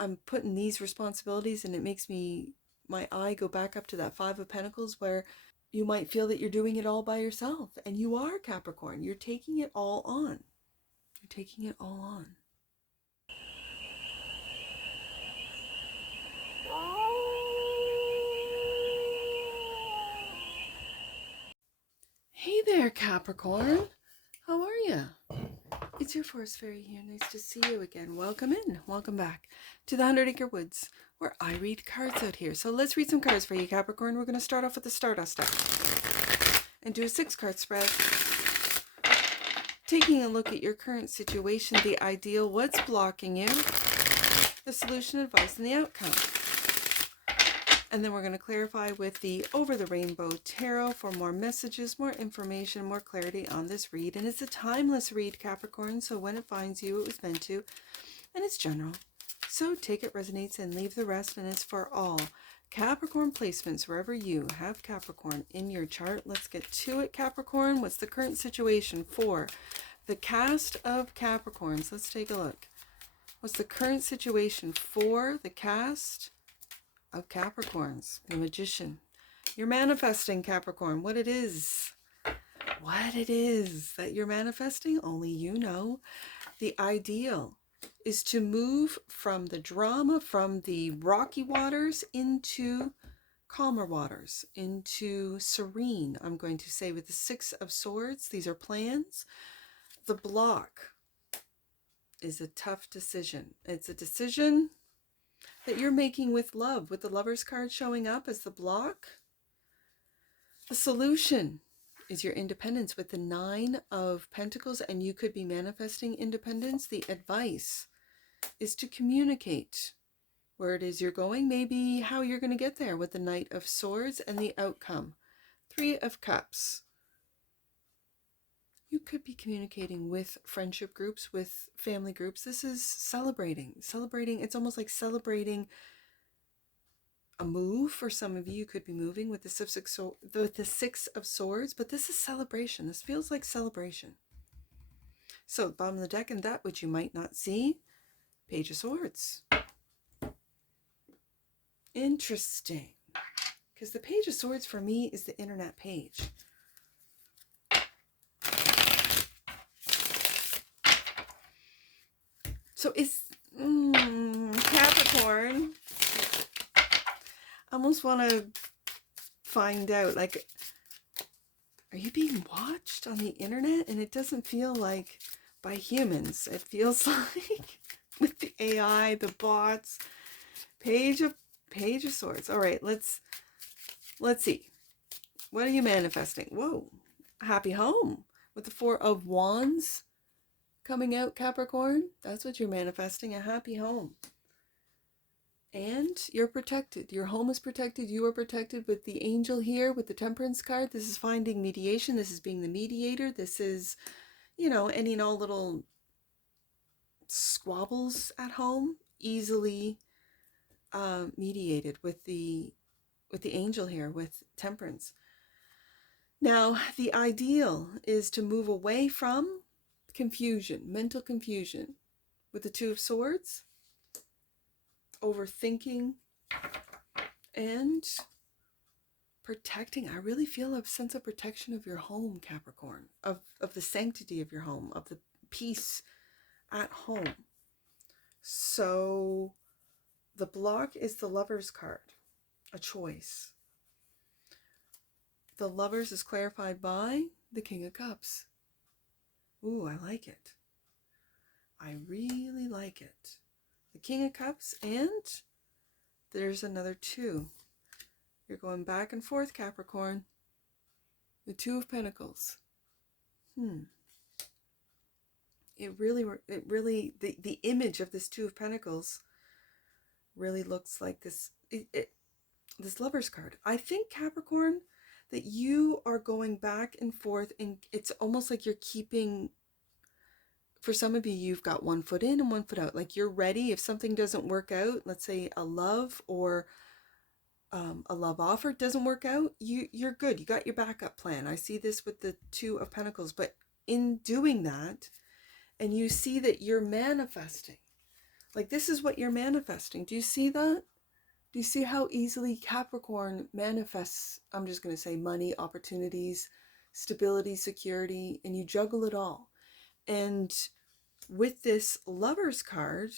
I'm putting these responsibilities, and it makes my eye go back up to that Five of Pentacles, where you might feel that you're doing it all by yourself, and you are, Capricorn. You're taking it all on. You're taking it all on. Hey there, Capricorn. How are you? It's your Forest Fairy here. Nice to see you again. Welcome in. Welcome back to the 100 Acre Woods, where I read cards out here. So let's read some cards for you, Capricorn. We're going to start off with the Stardust deck and do a 6-card spread. Taking a look at your current situation, the ideal, what's blocking you, the solution, advice, and the outcome. And then we're going to clarify with the Over the Rainbow Tarot for more messages, more information, more clarity on this read. And it's a timeless read, Capricorn, so when it finds you, it was meant to. And it's general. So take it, resonates, and leave the rest, and it's for all. Capricorn placements, wherever you have Capricorn in your chart. Let's get to it, Capricorn. What's the current situation for the cast of Capricorns? Let's take a look. What's the current situation for the cast of Capricorns? The Magician. You're manifesting, Capricorn. What it is that you're manifesting, only you know. The ideal is to move from the drama, from the rocky waters, into calmer waters, into serene, I'm going to say, with the Six of Swords. These are plans. The block is a tough decision. It's a decision that you're making with love, with the Lover's card showing up as the block. The solution is your independence with the Nine of Pentacles, and you could be manifesting independence. The advice is to communicate where it is you're going, maybe how you're going to get there, with the Knight of Swords, and the outcome, Three of Cups. You could be communicating with friendship groups, with family groups. This is celebrating. It's almost like celebrating a move. For some of you, you could be moving with the Six of Swords, but this is celebration. This feels like celebration. So, bottom of the deck, and that which you might not see, Page of Swords. Interesting. Because the Page of Swords for me is the internet page. So it's Capricorn. I almost want to find out, like, are you being watched on the internet? And it doesn't feel like by humans. It feels like with the AI, the bots. Page of Swords. All right, let's see. What are you manifesting? Whoa, happy home with the Four of Wands coming out, Capricorn. That's what you're manifesting, a happy home. And you're protected. Your home is protected. You are protected with the Angel here, with the Temperance card. This is finding mediation. This is being the mediator. This is, any and all little squabbles at home, easily mediated with the Angel here, with Temperance. Now, the ideal is to move away from confusion, mental confusion, with the Two of Swords, overthinking, and protecting. I really feel a sense of protection of your home, Capricorn, of the sanctity of your home, of the peace at home. So the block is the Lover's card, a choice. The Lovers is clarified by the King of Cups. Ooh, I like it. I really like it. The King of Cups, and there's another two. You're going back and forth, Capricorn. The Two of Pentacles. It really, the image of this Two of Pentacles really looks like this, this Lover's card. I think, Capricorn, that you are going back and forth, and it's almost like you're keeping, for some of you, you've got one foot in and one foot out. Like, you're ready if something doesn't work out, let's say a love or a love offer doesn't work out, you're good. You got your backup plan. I see this with the Two of Pentacles, but in doing that, and you see that you're manifesting Like, this is what you're manifesting. Do you see that? Do you see how easily Capricorn manifests, I'm just going to say, money, opportunities, stability, security, and you juggle it all. And with this Lovers card,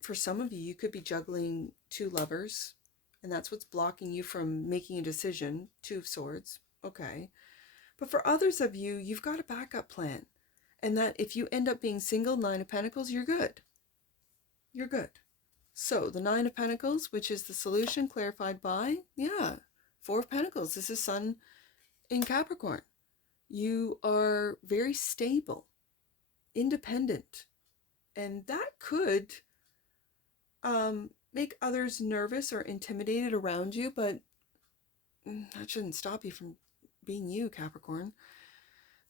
for some of you, you could be juggling two lovers, and that's what's blocking you from making a decision. Two of Swords. Okay. But for others of you, you've got a backup plan. And that if you end up being single, Nine of Pentacles, you're good. You're good. So the Nine of Pentacles, which is the solution clarified by, Four of Pentacles. This is Sun in Capricorn. You are very stable, independent, and that could make others nervous or intimidated around you, but that shouldn't stop you from being you, Capricorn.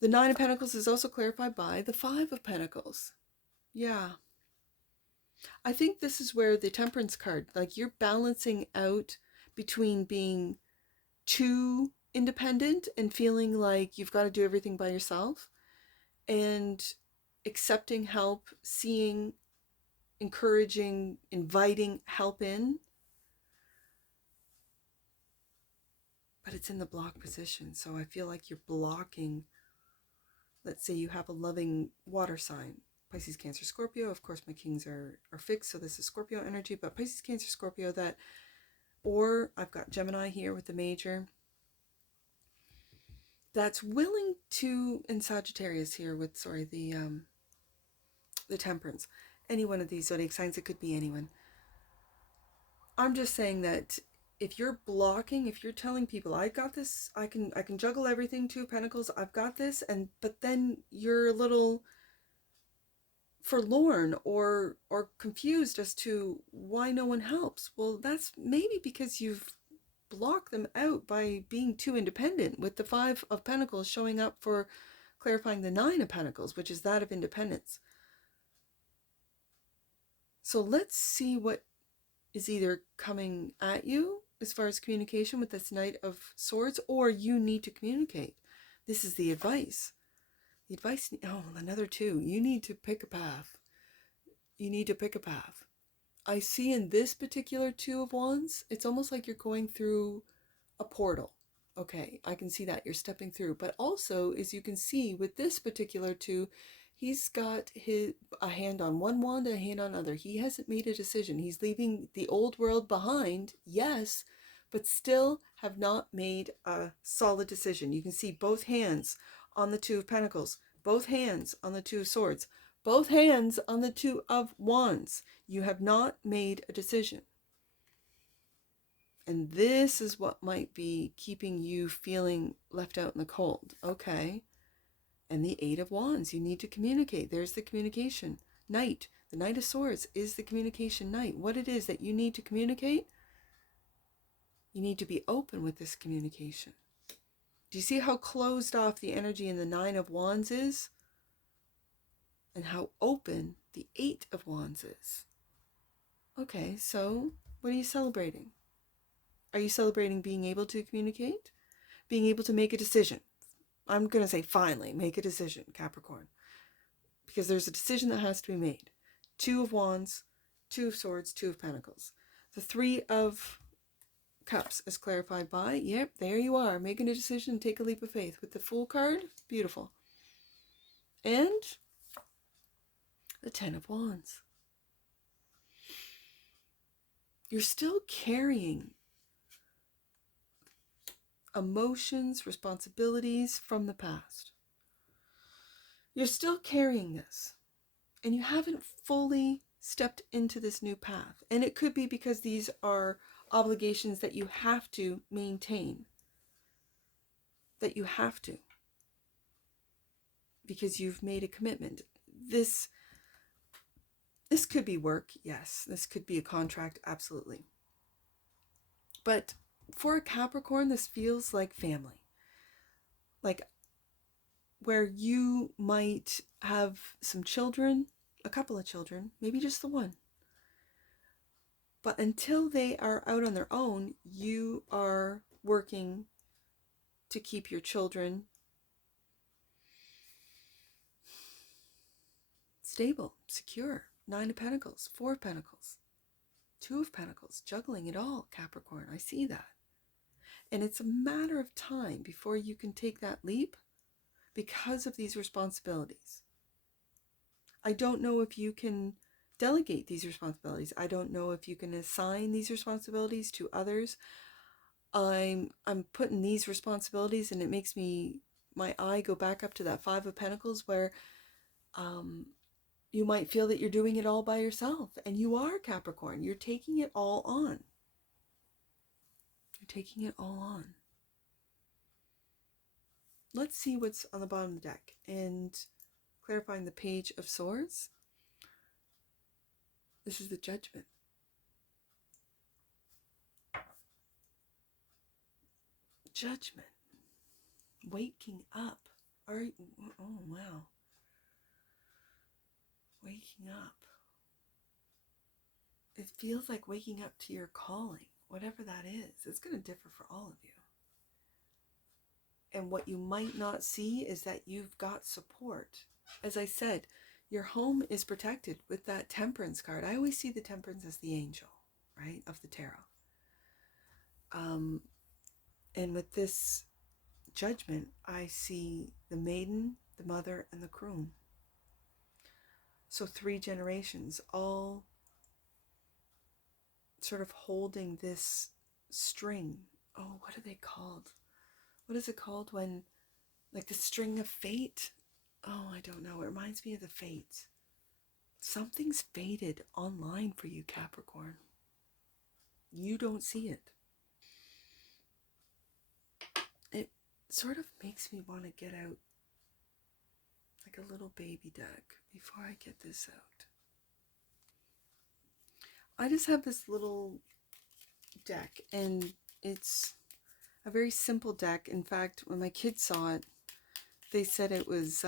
The Nine of Pentacles is also clarified by the Five of Pentacles. Yeah. I think this is where the Temperance card, like, you're balancing out between being too independent and feeling like you've got to do everything by yourself, and accepting help, seeing, encouraging, inviting help in. But it's in the block position, so I feel like you're blocking. Let's say you have a loving water sign, Pisces, Cancer, Scorpio. Of course, my kings are fixed, so this is Scorpio energy, but Pisces, Cancer, Scorpio, that, or I've got Gemini here with the major, that's willing to, and Sagittarius here with, the Temperance. Any one of these zodiac signs, it could be anyone. I'm just saying that if you're blocking, if you're telling people, I got this, I can juggle everything, Two of Pentacles, I've got this, but then you're a little forlorn or confused as to why no one helps. Well, that's maybe because you've blocked them out by being too independent, with the Five of Pentacles showing up for clarifying the Nine of Pentacles, which is that of independence. So let's see what is either coming at you as far as communication with this Knight of Swords, or you need to communicate. This is the advice. The advice, another two. You need to pick a path. You need to pick a path. I see in this particular Two of Wands, it's almost like you're going through a portal. Okay, I can see that you're stepping through. But also, as you can see with this particular two, he's got a hand on one wand, a hand on other. He hasn't made a decision. He's leaving the old world behind, yes, but still have not made a solid decision. You can see both hands on the Two of Pentacles, both hands on the Two of Swords, both hands on the Two of Wands. You have not made a decision. And this is what might be keeping you feeling left out in the cold. Okay. And the Eight of Wands, you need to communicate. There's the communication. Knight, the Knight of Swords is the communication knight. What it is that you need to communicate, you need to be open with this communication. Do you see how closed off the energy in the Nine of Wands is? And how open the Eight of Wands is. Okay, so what are you celebrating? Are you celebrating being able to communicate? Being able to make a decision? I'm going to say finally, make a decision, Capricorn. Because there's a decision that has to be made. Two of Wands, Two of Swords, Two of Pentacles. The Three of Cups is clarified by, yep, there you are, making a decision, take a leap of faith. With the Fool card, beautiful. And the Ten of Wands. You're still carrying emotions, responsibilities from the past. You're still carrying this, and you haven't fully stepped into this new path. And it could be because these are obligations that you have to maintain, that you have to, because you've made a commitment. This could be work, yes. This could be a contract, absolutely. But for a Capricorn, this feels like family. Like where you might have some children, a couple of children, maybe just the one. But until they are out on their own, you are working to keep your children stable, secure. Nine of Pentacles, Four of Pentacles, Two of Pentacles, juggling it all, Capricorn. I see that. And it's a matter of time before you can take that leap because of these responsibilities. I don't know if you can delegate these responsibilities. I don't know if you can assign these responsibilities to others. I'm putting these responsibilities, and it makes my eye go back up to that Five of Pentacles, where you might feel that you're doing it all by yourself, and you are, Capricorn. You're taking it all on. You're taking it all on. Let's see what's on the bottom of the deck, and clarifying the Page of Swords. This is the Judgment. Judgment. Waking up. Are you, oh wow. Waking up. It feels like waking up to your calling, whatever that is. It's going to differ for all of you. And what you might not see is that you've got support. As I said, your home is protected with that Temperance card. I always see the Temperance as the angel, right, of the tarot. And with this Judgment, I see the Maiden, the Mother, and the Crone. So 3 generations, all sort of holding this string. Oh, what are they called? What is it called when, like the string of fate? Oh, I don't know. It reminds me of the fates. Something's fated online for you, Capricorn. You don't see it. It sort of makes me want to get out like a little baby deck before I get this out. I just have this little deck, and it's a very simple deck. In fact, when my kids saw it, they said it was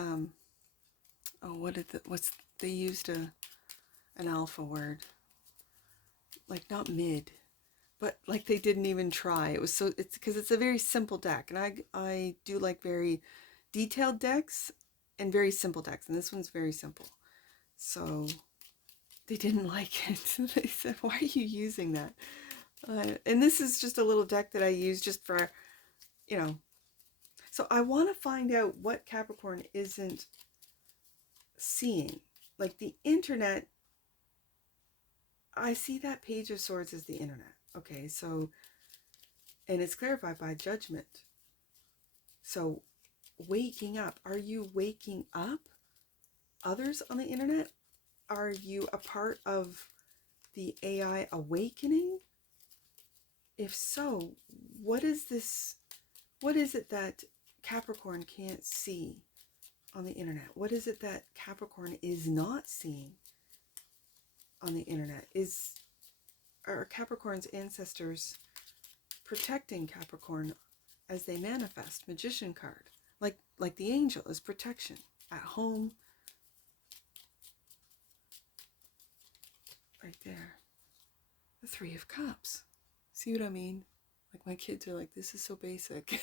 they used an alpha word, like not mid, but like they didn't even try. It's because it's a very simple deck, and I do like very detailed decks and very simple decks, and this one's very simple. So they didn't like it. They said, "Why are you using that?" And this is just a little deck that I use just for, So I want to find out what Capricorn isn't seeing. Like the internet, I see that Page of Swords as the internet. Okay, so, and it's clarified by Judgment. So waking up, are you waking up others on the internet? Are you a part of the AI awakening? If so, what is this? What is it that Capricorn can't see on the internet? What is it that Capricorn is not seeing on the internet? Are Capricorn's ancestors protecting Capricorn as they manifest? Magician card, like the angel is protection at home, right there. The Three of Cups. See what I mean? Like my kids are like, this is so basic.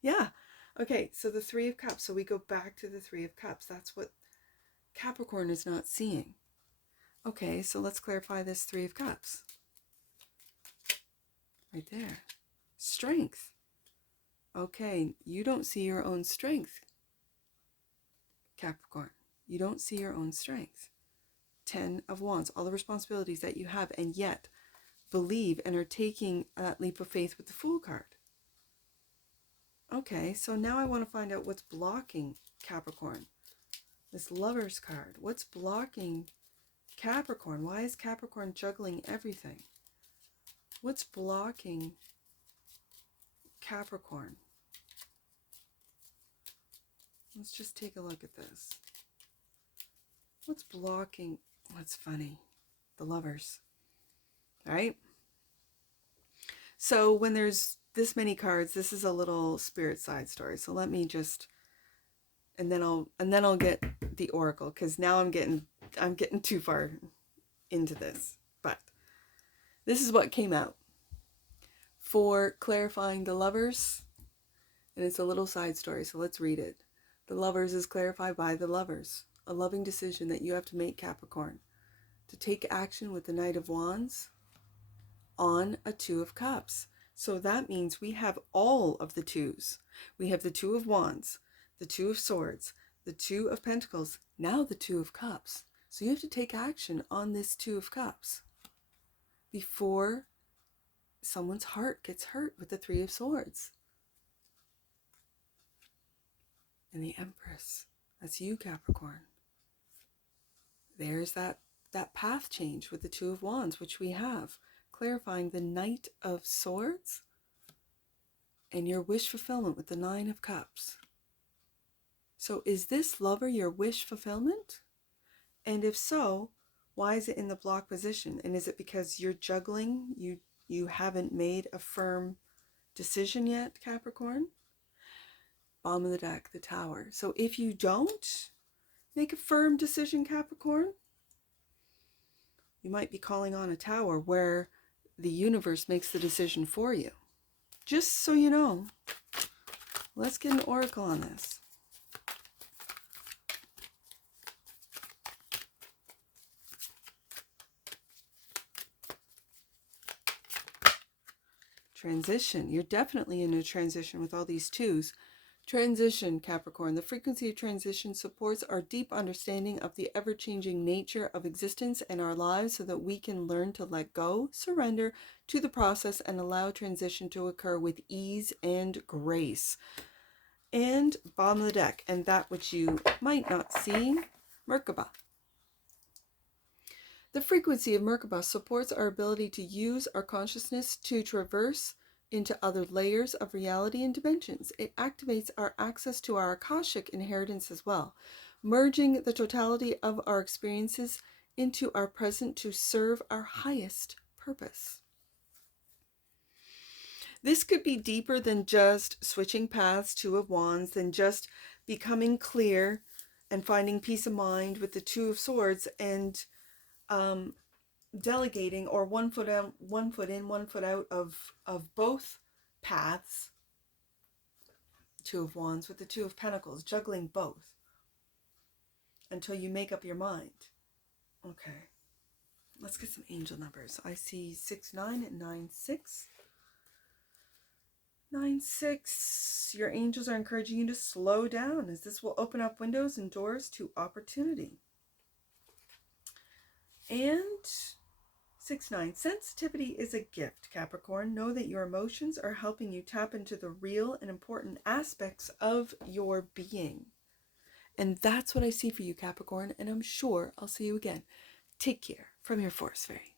Yeah. Okay, so the Three of Cups. So we go back to the Three of Cups. That's what Capricorn is not seeing. Okay, so let's clarify this Three of Cups. Right there. Strength. Okay, you don't see your own strength, Capricorn. You don't see your own strength. 10 of Wands, all the responsibilities that you have, and yet believe and are taking that leap of faith with the Fool card. Okay, so now I want to find out what's blocking Capricorn. This Lover's card. What's blocking Capricorn? Why is Capricorn juggling everything? What's blocking Capricorn? Let's just take a look at this. What's blocking? What's funny? The Lovers. All right. So when there's this many cards, this is a little spirit side story. So let me just, and then I'll get the oracle, because now I'm getting too far into this. But this is what came out for clarifying the Lovers, and it's a little side story. So let's read it. The Lovers is clarified by the Lovers. a loving decision that you have to make, Capricorn, to take action with the Knight of Wands on a Two of Cups. So that means we have all of the twos. We have the Two of Wands, the Two of Swords, the Two of Pentacles, now the Two of Cups. So you have to take action on this Two of Cups before someone's heart gets hurt with the Three of Swords. And the Empress, that's you, Capricorn. There's that path change with the Two of Wands, which we have, clarifying the Knight of Swords and your wish fulfillment with the Nine of Cups. So is this, lover, your wish fulfillment? And if so, why is it in the block position? And is it because you're juggling? You haven't made a firm decision yet, Capricorn? Bottom of the deck, the Tower. So if you don't make a firm decision, Capricorn, you might be calling on a Tower where the universe makes the decision for you. Just so you know. Let's get an oracle on this. Transition. You're definitely in a transition with all these twos. Transition, Capricorn. The frequency of transition supports our deep understanding of the ever-changing nature of existence and our lives so that we can learn to let go, surrender to the process, and allow transition to occur with ease and grace. And bottom of the deck, and that which you might not see, Merkaba. The frequency of Merkaba supports our ability to use our consciousness to traverse into other layers of reality and dimensions. It activates our access to our Akashic inheritance as well, merging the totality of our experiences into our present to serve our highest purpose. This could be deeper than just switching paths, Two of Wands, than just becoming clear and finding peace of mind with the Two of Swords and delegating, or one foot out, one foot in, one foot out of both paths. Two of Wands with the Two of Pentacles, juggling both until you make up your mind. Okay, let's get some angel numbers. I see 6-9 and 9-6. 9-6. Your angels are encouraging you to slow down, as this will open up windows and doors to opportunity. And 6-9. Sensitivity is a gift, Capricorn. Know that your emotions are helping you tap into the real and important aspects of your being. And that's what I see for you, Capricorn, and I'm sure I'll see you again. Take care from your Forest Fairy.